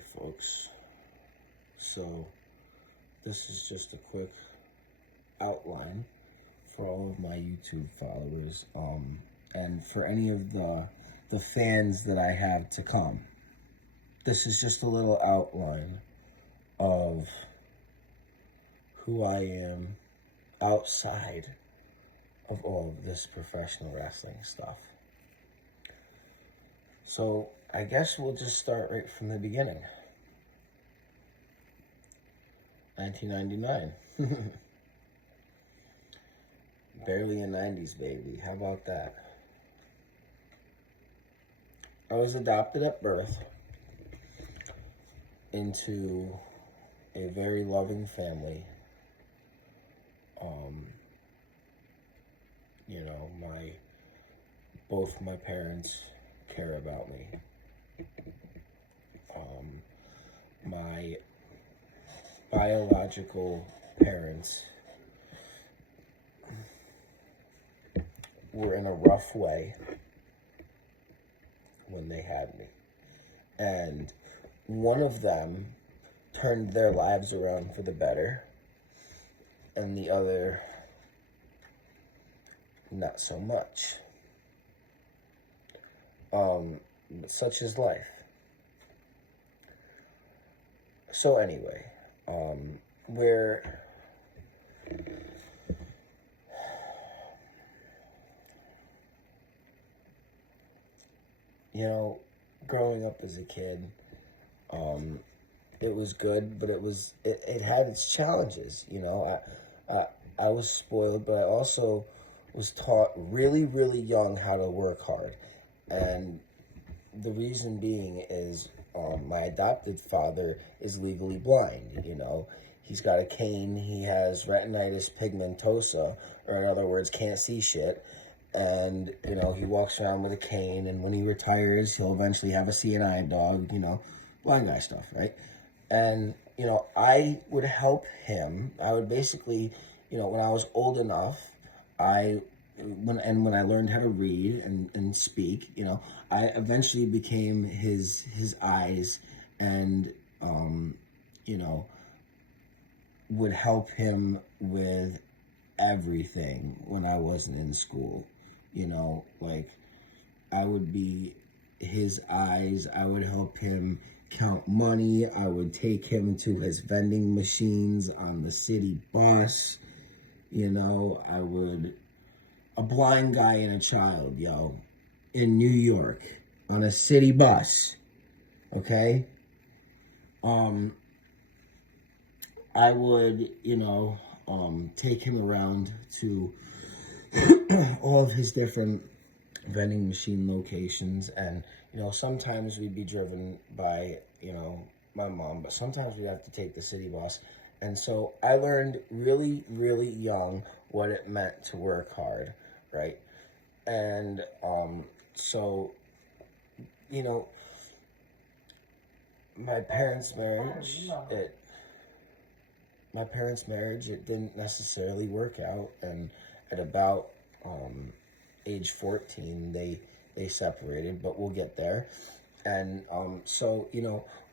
Alright, folks. So, this is just a quick outline for all of my YouTube followers, and for any of the fans that I have to come. This is just a little outline of who I am outside of all of this professional wrestling stuff. So, I guess we'll just start right from the beginning. 1999. Barely a 90s baby. How about that? I was adopted at birth into a very loving family. You know, both my parents care about me. My biological parents were in a rough way when they had me. And one of them turned their lives around for the better, and the other, not so much. But such is life. So anyway, growing up as a kid, it was good, but it had its challenges. I was spoiled, but I also was taught really, really young how to work hard. And the reason being is my adopted father is legally blind. He's got a cane. He has retinitis pigmentosa, or in other words, can't see shit. And, he walks around with a cane, and when he retires, he'll eventually have a seeing eye dog, blind guy stuff, right? And, I would help him. I would basically, when I was old enough, when I learned how to read and speak, I eventually became his eyes, and, would help him with everything when I wasn't in school. I would be his eyes. I would help him count money. I would take him to his vending machines on the city bus. A blind guy and a child, in New York on a city bus, okay? I would, take him around to all of his different vending machine locations, and, sometimes we'd be driven by, my mom, but sometimes we'd have to take the city bus. And so I learned really, really young what it meant to work hard, right? And so, my parents' marriage, it didn't necessarily work out, and at about age 14, they separated, but we'll get there. And so,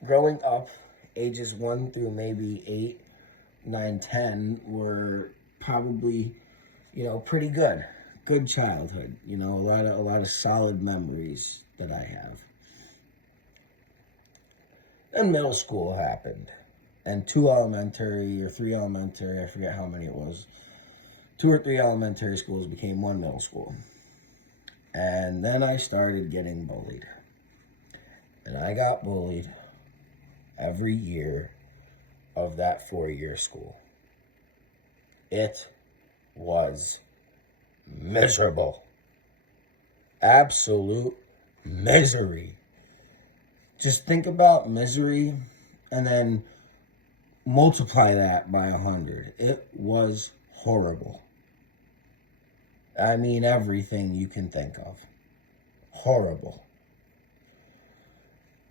growing up, ages 1 through maybe 8, 9, 10 were probably, pretty good childhood. A lot of solid memories that I have. Then middle school happened, and 2 elementary or 3 elementary, I forget how many it was, 2 or 3 elementary schools became 1 middle school. And then I started getting bullied. And I got bullied every year of that 4-year school. It was miserable. Absolute misery. Just think about misery and then multiply that by 100. It was horrible. I mean, everything you can think of. Horrible.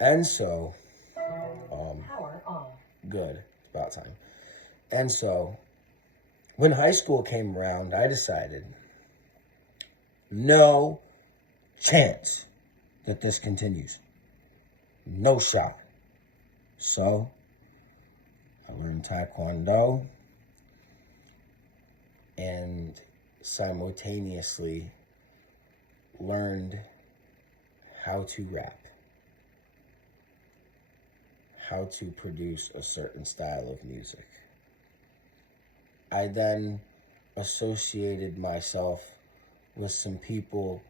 And so, power off. Good. It's about time. And so, when high school came around, I decided, no chance that this continues. No shot. So I learned Taekwondo and simultaneously learned how to rap, how to produce a certain style of music. I then associated myself with some people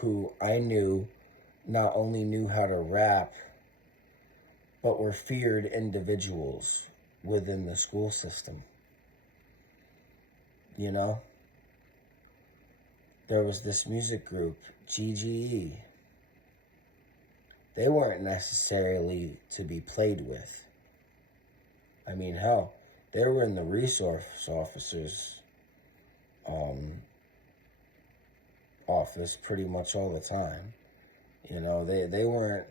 who I knew not only knew how to rap, but were feared individuals within the school system. You know? There was this music group, YkGGE. They weren't necessarily to be played with. I mean, hell, they were in the resource officer's office pretty much all the time. You know, they weren't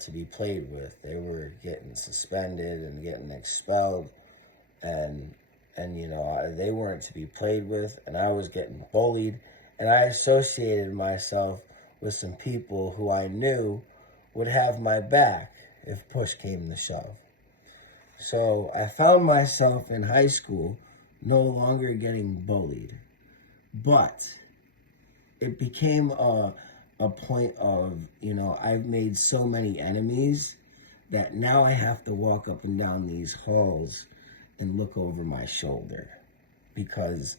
to be played with. They were getting suspended and getting expelled, and you know, they weren't to be played with, and I was getting bullied, and I associated myself with some people who I knew would have my back if push came to shove. So I found myself in high school no longer getting bullied, but it became a point of, you know, I've made so many enemies that now I have to walk up and down these halls and look over my shoulder, because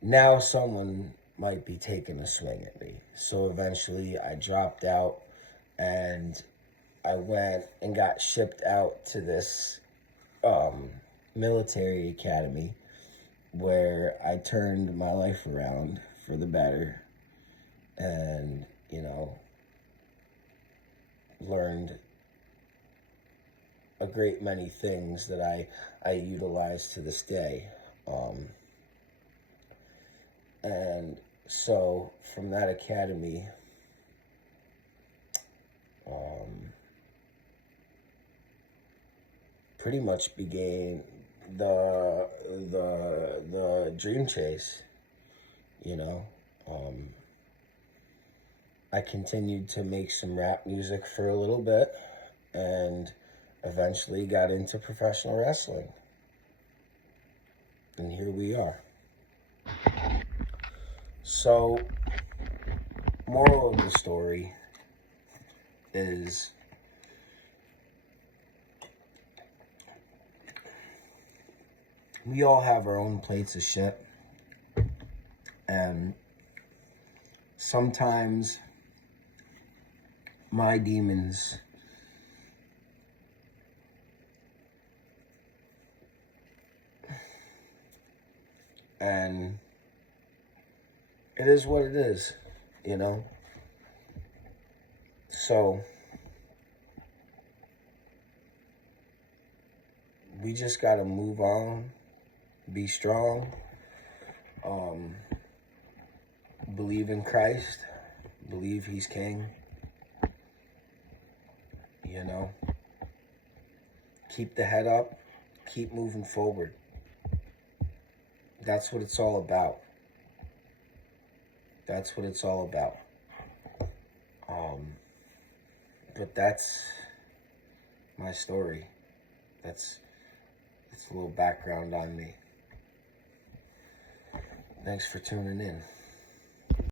now someone might be taking a swing at me. So eventually I dropped out and I went and got shipped out to this military academy where I turned my life around for the better and, you know, learned a great many things that I utilize to this day. And so from that academy, pretty much began the dream chase, you know. I continued to make some rap music for a little bit and eventually got into professional wrestling. And here we are. So, moral of the story is we all have our own plates of shit, and sometimes my demons and it is what it is, you know? So we just gotta move on, be strong, believe in Christ, believe he's king, you know? Keep the head up, keep moving forward. That's what it's all about. That's what it's all about. But that's my story. That's a little background on me. Thanks for tuning in.